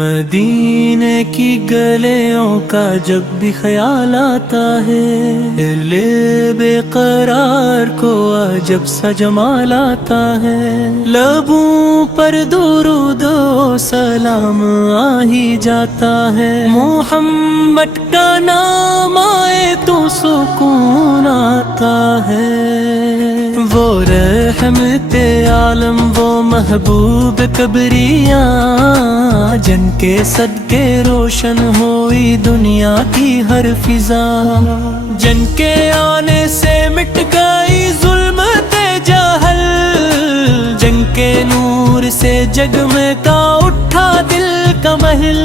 مدینے کی گلیوں کا جب بھی خیال آتا ہے، دل بے قرار کو عجب سا جمال آتا ہے۔ لبوں پر درود و سلام آ ہی جاتا ہے، محمد کا نام آئے تو سکون آتا ہے۔ وہ رحمت عالم، وہ محبوب کبریاں، جن کے صدقے روشن ہوئی دنیا کی ہر فضا، جن کے آنے سے مٹ گئی ظلمت جہل، جن کے نور سے جگ میں کا اٹھا دل کا محل۔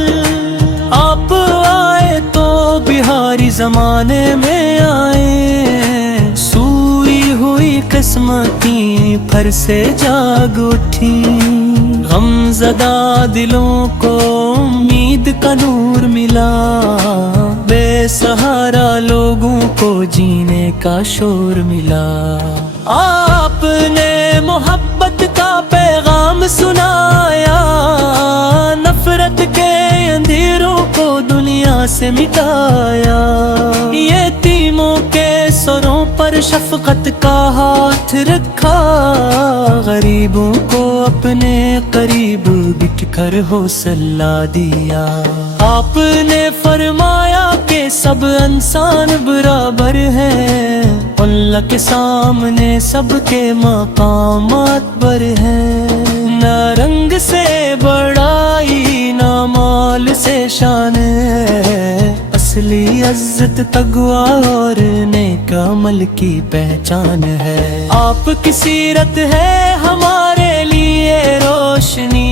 آپ آئے تو بہاری زمانے میں آئے، سوئی ہوئی قسمتی پھر سے جاگ اٹھی، غم زدہ دلوں کو امید کا نور ملا، بے سہارا لوگوں کو جینے کا شور ملا۔ آپ نے محبت کا پیغام سنایا، نفرت کے اندھیروں کو دنیا سے مٹایا، یتیموں کے سروں پر شفقت کا ہاتھ رکھا، غریبوں کو اپنے قریب بٹھ کر حوصلہ دیا۔ آپ نے فرمایا کہ سب انسان برابر ہیں، اللہ کے سامنے سب کے مقامات بر ہیں، نہ رنگ سے بڑائی نہ مال سے شان ہے، اصلی عزت تقویٰ اور نیک عمل کی پہچان ہے۔ آپ کی سیرت ہے ہمارے لیے روشنی،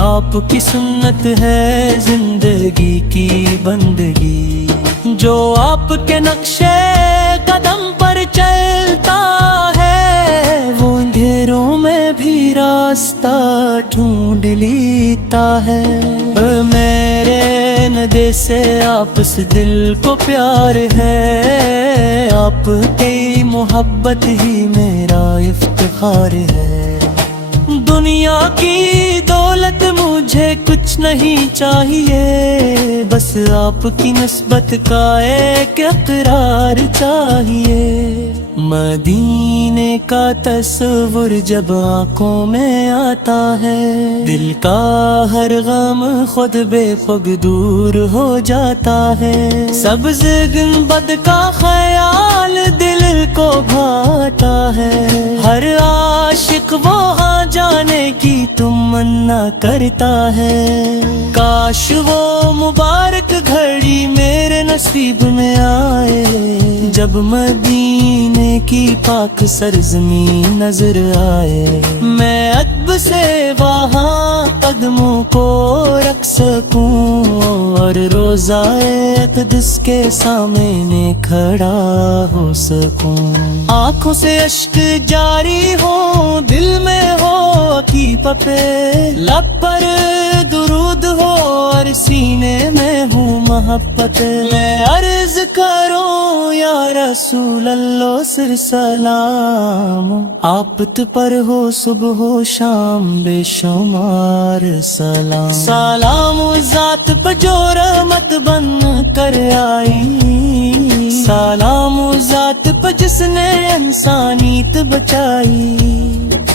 آپ کی سنت ہے زندگی کی بندگی، جو آپ کے نقشے قدم پر چلتا ہے، وہ اندھیروں میں بھی راستہ ڈھونڈ لیتا ہے۔ میرے ندے سے آپ سے دل کو پیار ہے، آپ کی محبت ہی میرا افتخار ہے۔ دنیا کی دولت مجھے کچھ نہیں چاہیے، بس آپ کی نسبت کا ایک اقرار چاہیے۔ مدینے کا تصور جب آنکھوں میں آتا ہے، دل کا ہر غم خود بے خود دور ہو جاتا ہے، سبز گنبد کا خیال دل کو بھاتا ہے، ہر عاشق وہاں جانے کی تمنا کرتا ہے، کاش وہ مبارک گھڑی میرے نصیب میں آئے، جب مدینے کی پاک سرزمین نظر آئے، میں ادب سے وہاں قدموں کو رکھ سکوں، اور روضہ اقدس کے سامنے کھڑا ہو سکوں، آنکھوں سے اشک جاری ہو، دل میں ہو عقیق پہ، لب پر درود ہو اور سینے میں ہوں محبت، میں عرض کروں یا رسول اللہ سر سلام، آپ پر ہو صبح و شام بے شمار سلام، سلام ذات پر جو رحمت بن کر آئی، سلام ذات پر جس نے انسانیت بچائی،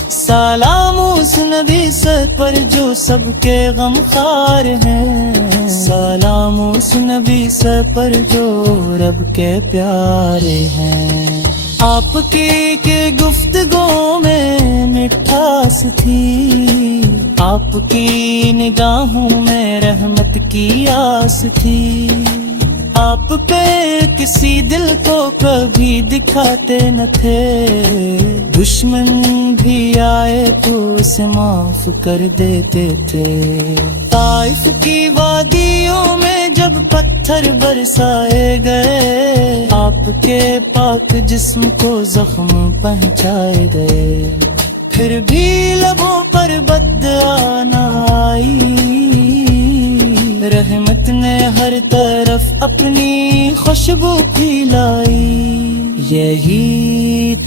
سلام اس نبی سر پر جو سب کے غم خوار ہیں، سلام اس نبی سر پر جو رب کے پیارے ہیں۔ آپ کی گفتگو میں مٹھاس تھی، آپ کی نگاہوں میں رحمت کی آس تھی، آپ پہ کسی دل کو کبھی دکھاتے نہ تھے، دشمن بھی آئے تو اسے معاف کر دیتے تھے، طائف کی وادیوں میں جب پتھر برسائے گئے، آپ کے پاک جسم کو زخم پہنچائے گئے، پھر بھی لبوں پر بددعا نہ آئی، رحمت نے ہر طرف اپنی خوشبو پھیلائی، یہی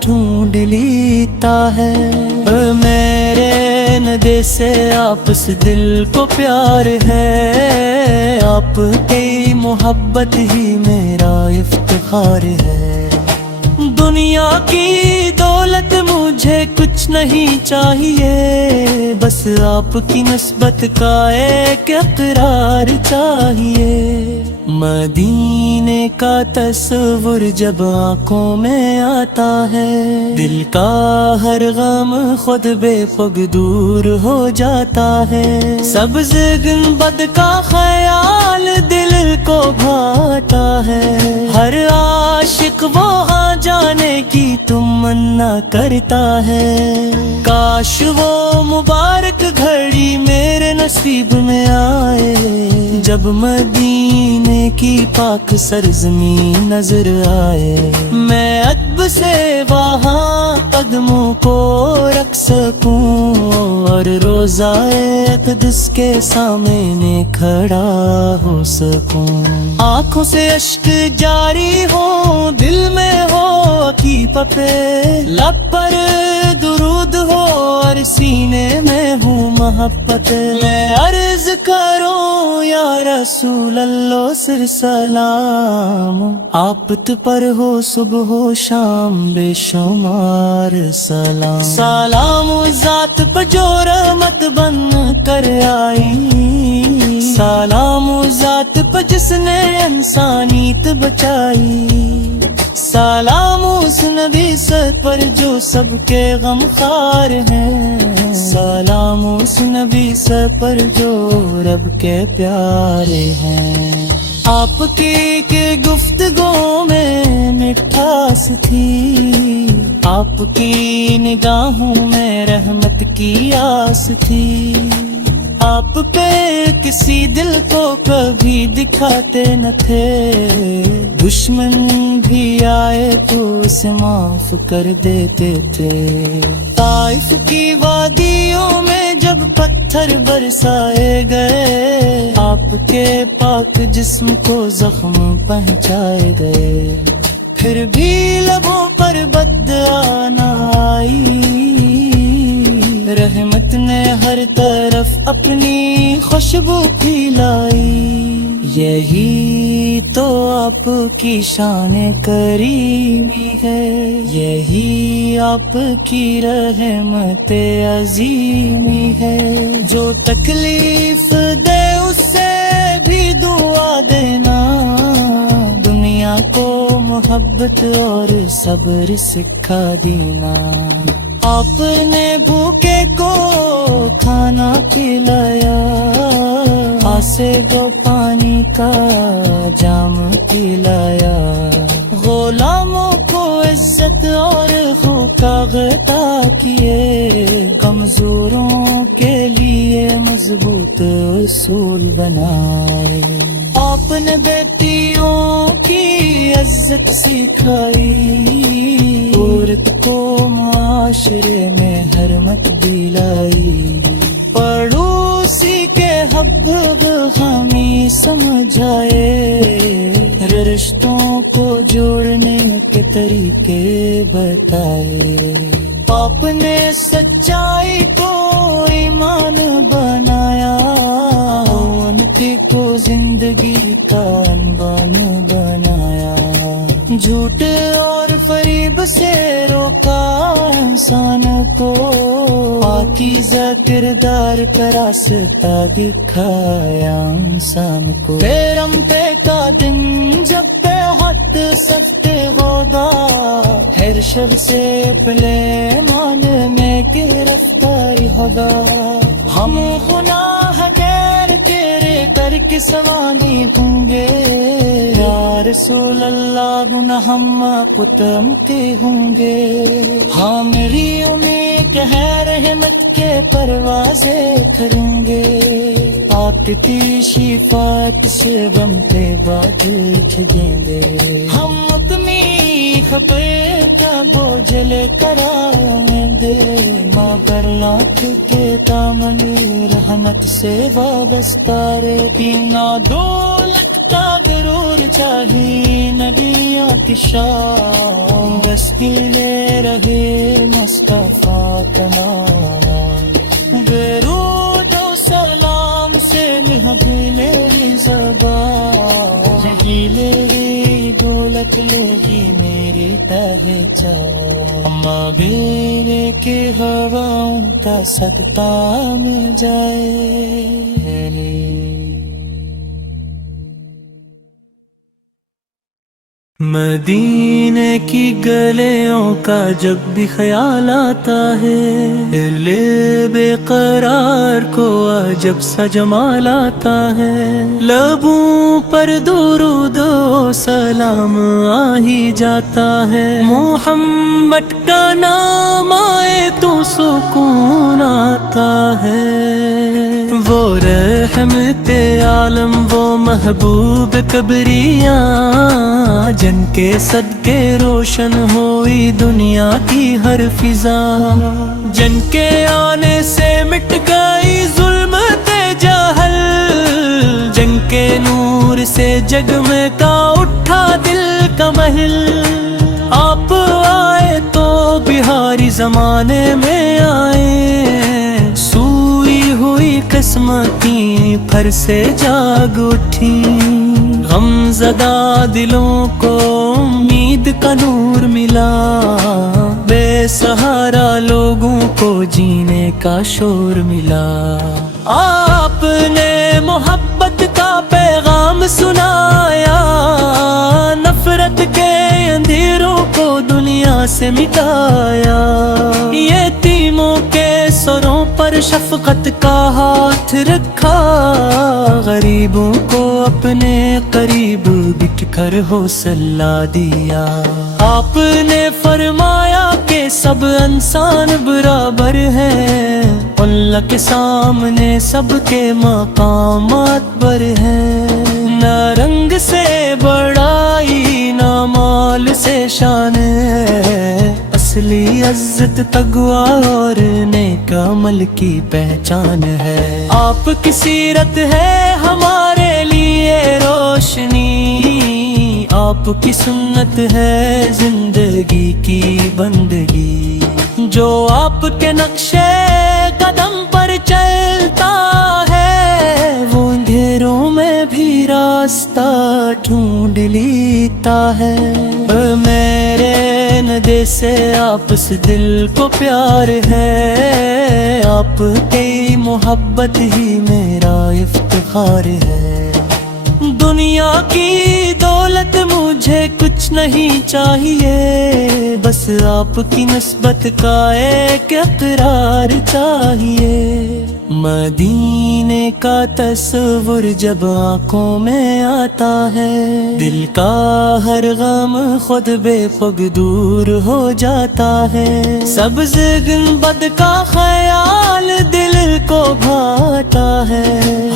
ڈھونڈ لیتا ہے۔ میرے ندے سے آپس دل کو پیار ہے، آپ کی محبت ہی میرا افتخار ہے۔ دنیا کی دولت مجھے کچھ نہیں چاہیے، بس آپ کی نسبت کا ایک اقرار چاہیے۔ مدینے کا تصور جب آنکھوں میں آتا ہے، دل کا ہر غم خود بے پگ دور ہو جاتا ہے۔ سبز گنبد کا خیال دل کو بھاتا ہے، ہر عاشق وہاں جانے کی تمنا کرتا ہے۔ کاش وہ مبارک گھڑی میرے نصیب میں آئے، جب مدینے کی پاک سرزمین نظر آئے۔ میں ادب سے وہاں قدموں کو رکھ سکوں، اور روضۂ اقدس کے سامنے کھڑا ہو سکوں۔ آنکھوں سے اشک جاری ہو، دل میں ہو عقیق پہ، لب پر درود ہو اور سینے میں ہوں محبت۔ میں عرض کروں یا رسول اللہ سر سلام، آپ پر ہو صبح و شام بے شمار سلام۔ سلام ذات پر جو رحمت بن کر آئی، سلام ذات پر جس نے انسانیت بچائی، سلام اس نبی سر پر جو سب کے غم خوار ہیں، سلام اس نبی سر پر جو رب کے پیارے ہیں۔ آپ کی گفتگو میں مٹھاس تھی، آپ کی نگاہوں میں رحمت کی آس تھی، آپ پہ کسی دل کو کبھی دکھاتے نہ تھے، دشمن بھی آئے تو اسے معاف کر دیتے تھے۔ طائف کی وادیوں میں جب پتھر برسائے گئے، آپ کے پاک جسم کو زخم پہنچائے گئے، پھر بھی لبوں پر بددعا نہ آئی، رحمت نے ہر طرف اپنی خوشبو پھیلائی۔ یہی تو آپ کی شان کریمی ہے، یہی آپ کی رحمت عظیمی ہے۔ جو تکلیف دے اس سے بھی دعا دینا، دنیا کو محبت اور صبر سکھا دینا۔ آپ نے بھوکے کو کھانا کھلایا، آسے کو پانی کا جام پلایا، غلاموں کو عزت اور حقوق کا غطا کیے، کمزوروں کے لیے مضبوط اصول بنائے۔ آپ نے بیٹیوں کی عزت سکھائی، عورت کو معاشرے میں حرمت دلائی، پڑوسی کے حق ہمیں سمجھائے، رشتوں کو جوڑنے کے طریقے بتائے۔ آپ نے سچائی کو ایمان بنایا، انتی کو زندگی کا عنوان بنایا، جھوٹ اور فریب سے روکا انسان کو، پاکیزہ کردار کا راستہ دکھایا انسان کو۔ پیرم پہ کا دن جب پہ حد سخت ہوگا، ہر شب سے پلے مان میں گرفتاری ہوگا، ہم گناہ گیر تیرے در کے سوانی ہوں گے، یا رسول اللہ گناہ ہم قتم کے ہوں گے۔ ہاں میری امید ہے رحمت کے پروازے کریں گے، آپ کی شفاعت سے غم کے بعد چھگیں گے، ہم تمہیں خبر کا بوجھ لے کر آئیں گے، مگر لاکھ کے دامن رحمت سے وابستہ رے، بنا دولت کا درود چاہیے نبیوں کی شان، بس لے رہے مصطفیٰ کا نام، درود و سلام سے محب میری زبان، یہی میری دولت لگی میری پہچان، اما بیوے کے ہواؤں کا صدقہ مل جائے۔ مدینے کی گلیوں کا جب بھی خیال آتا ہے، دل بے قرار کو عجب سا جمال آتا ہے، لبوں پر درود و سلام آ ہی جاتا ہے، محمد کا نام آئے تو سکون آتا ہے، وہ رحمت عالم وہ محبوب کبریاں، جن کے صدقے روشن ہوئی دنیا کی ہر فضا، جن کے آنے سے مٹ گئی ظلمت جہل، جن کے نور سے جگ میں کا اٹھا دل کا محل، آپ آئے تو بہاری زمانے میں آئے، سوئی ہوئی قسمتی پھر سے جاگ اٹھی، غم زدہ دلوں کو امید کا نور ملا، بے سہارا لوگوں کو جینے کا شور ملا، آپ نے محبت کا پیغام سنایا، نفرت کے اندھیروں کو دنیا سے مٹایا، یتیموں کے سروں پر شفقت کا ہاتھ رکھا، غریبوں کو اپنے قریب بٹ کر حوصلہ دیا، آپ نے فرمایا کہ سب انسان برابر ہیں، اللہ کے سامنے سب کے مقامات بر ہیں، نہ رنگ سے بڑائی نہ مال سے شان ہے، اصلی عزت تقویٰ اور نیک عمل کی پہچان ہے، آپ کی سیرت ہے ہمارے لیے روشنی، آپ کی سنت ہے زندگی کی بندگی، جو آپ کے نقشے قدم پر چلتا ہے، وہ اندھیروں میں بھی راستہ ڈھونڈ لیتا ہے، میرے ندے سے آپ سے دل کو پیار ہے، آپ کی محبت ہی میرا افتخار ہے، دنیا کی دولت مجھے کچھ نہیں چاہیے، بس آپ کی نسبت کا ایک اقرار چاہیے، مدینے کا تصور جب آنکھوں میں آتا ہے، دل کا ہر غم خود بے پگ دور ہو جاتا ہے، سبز گنبد کا خیال دل کو بھاتا ہے،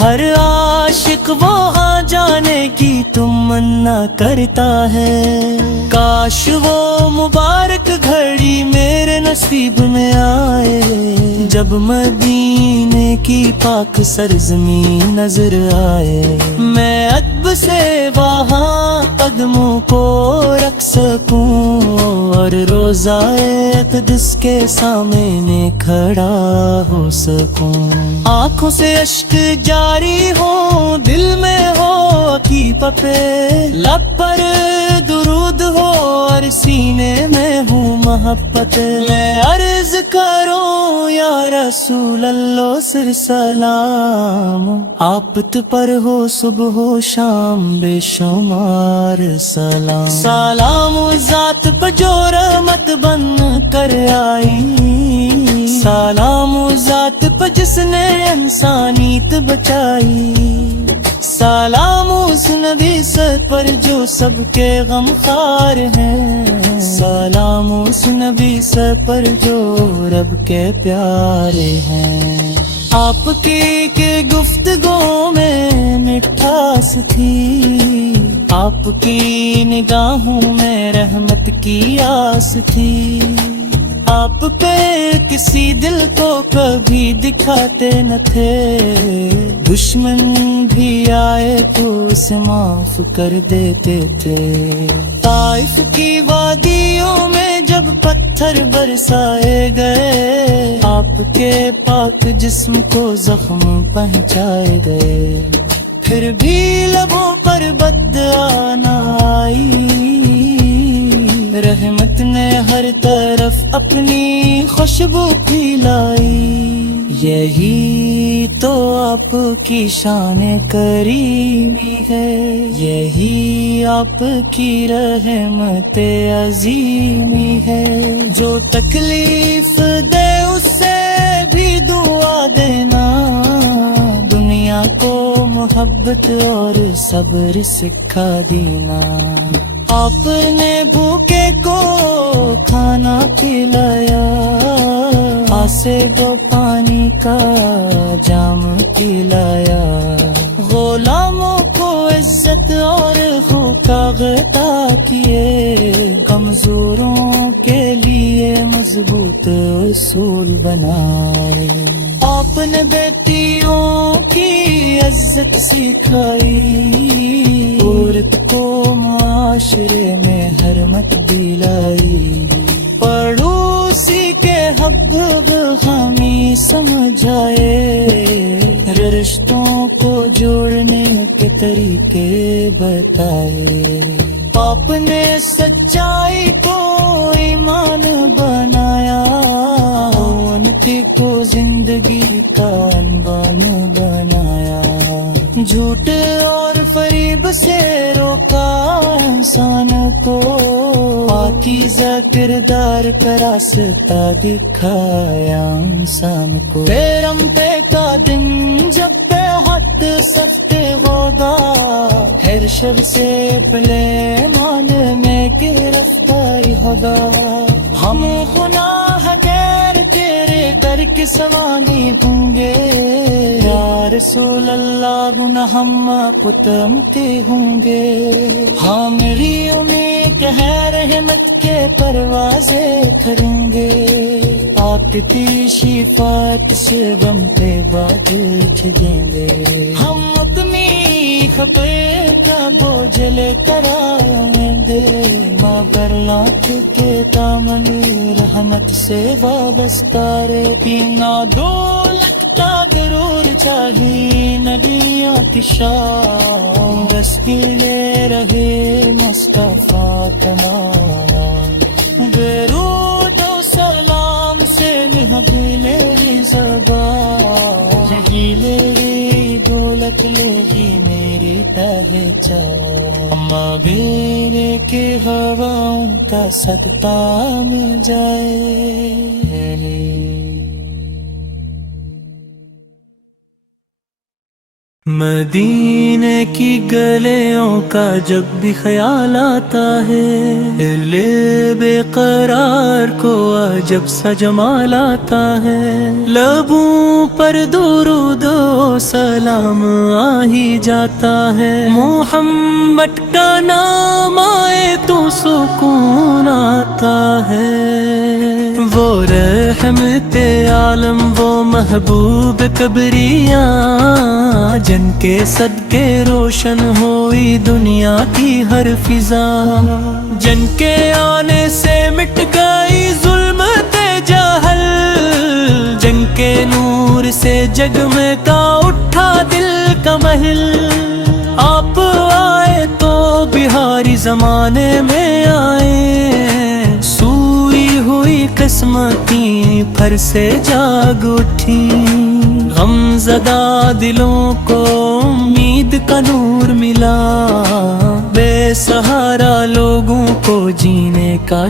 ہر عاشق وہاں جانے کی تمنا کرتا ہے، کاش وہ مبارک گھڑی میرے نصیب میں آئے، جب مدینے کی پاک سرزمین نظر آئے، میں ادب سے وہاں قدموں کو رکھ سکوں، اور روضہ اقدس کے سامنے کھڑا ہو سکوں، آنکھوں سے اشک جاری ہو، دل میں ہو عقیقہ پہ، لب پر درود ہو اور سینے میں ہوں محبت، میں عرض کروں یا رسول اللہ سر سلام، آپ پر ہو صبح و شام بے شمار سلام، سلام ذات پر جو رحمت بن کر آئی، سلام ذات پر جس نے انسانیت بچائی، سلام اس نبی سر پر جو سب کے غم خار ہیں، سلام اس نبی سر پر جو رب کے پیارے ہیں، آپ کی گفتگو میں مٹھاس تھی، آپ کی نگاہوں میں رحمت کی آس تھی، آپ پہ کسی دل کو کبھی دکھاتے نہ تھے، دشمن بھی آئے تو اسے معاف کر دیتے تھے۔ طائف کی وادیوں میں جب پتھر برسائے گئے، آپ کے پاک جسم کو زخم پہنچائے گئے، پھر بھی لبوں پر بددعا نہ آئی، رحمت نے ہر طرف اپنی خوشبو پھیلائی۔ یہی تو آپ کی شان کریمی ہے، یہی آپ کی رحمت عظیمی ہے، جو تکلیف دے اس سے بھی دعا دینا، دنیا کو محبت اور صبر سکھا دینا۔ آپ نے بھوکے کو کھانا کھلایا، آسے کو پانی کا جام پلایا، غلاموں کو عزت اور حقوق عطا کیے، کمزوروں کے لیے مضبوط اصول بنائے۔ آپ نے بیٹیوں کی عزت سکھائی، عورت کو معاشرے میں حرمت دلائی، پڑوسی کے حق ہمیں سمجھائے، رشتوں کو جوڑنے کے طریقے بتائے۔ آپ نے سچائی کو ایمان بنایا، انتی کو زندگی کا عنوان بنایا، جھوٹ اور فریب سے روکا انسان کو، پاکیزہ کردار کا راستہ دکھایا انسان کو۔ پیرم پہ کا دن جب پہ ہاتھ سخت ہوگا، ہر شب سے پلے مان میں گرفتاری ہوگا، ہم گناہ گیر تیرے در کے سوانی ہوں گے، یا رسول اللہ گناہ ہم کو تمتے ہوں گے، ہماری امید ہے رحمت کے پروازے کھلیں گے، پاک تی شفاعت سے غم پہ باد چھگیں گے، ہم اپنی خبر کا بوجھ لے کر آئیں گے، مگر لاکھ کے دامن رحمت سے وابستہ رہتی، نہ دولت کا غرور چاہیے نہ آتشاں، بس لے رہے مصطفیٰ کا نام، درود و سلام سے مہدی میری زبان، یہی میری دولت لے میری پہچان، اما بیوے کے ہواؤں کا صدقہ مل جائے۔ مدینے کی گلیوں کا جب بھی خیال آتا ہے، دل بے قرار کو عجب سا جمال آتا ہے، لبوں پر درود و سلام آ ہی جاتا ہے، محمد کا نام آئے تو سکون آتا ہے، وہ رحمت عالم وہ محبوب کبریاں، جن کے صدقے روشن ہوئی دنیا کی ہر فضا، جن کے آنے سے مٹ گئی ظلمت جہل، جن کے نور سے جگ میں کا اٹھا دل کا محل، آپ آئے تو بہاری زمانے میں آئے، سوئی ہوئی قسمتی پھر سے جاگ اٹھی، غم زدہ دلوں کو امید کا نور ملا، بے سہارا لوگوں کو جینے کا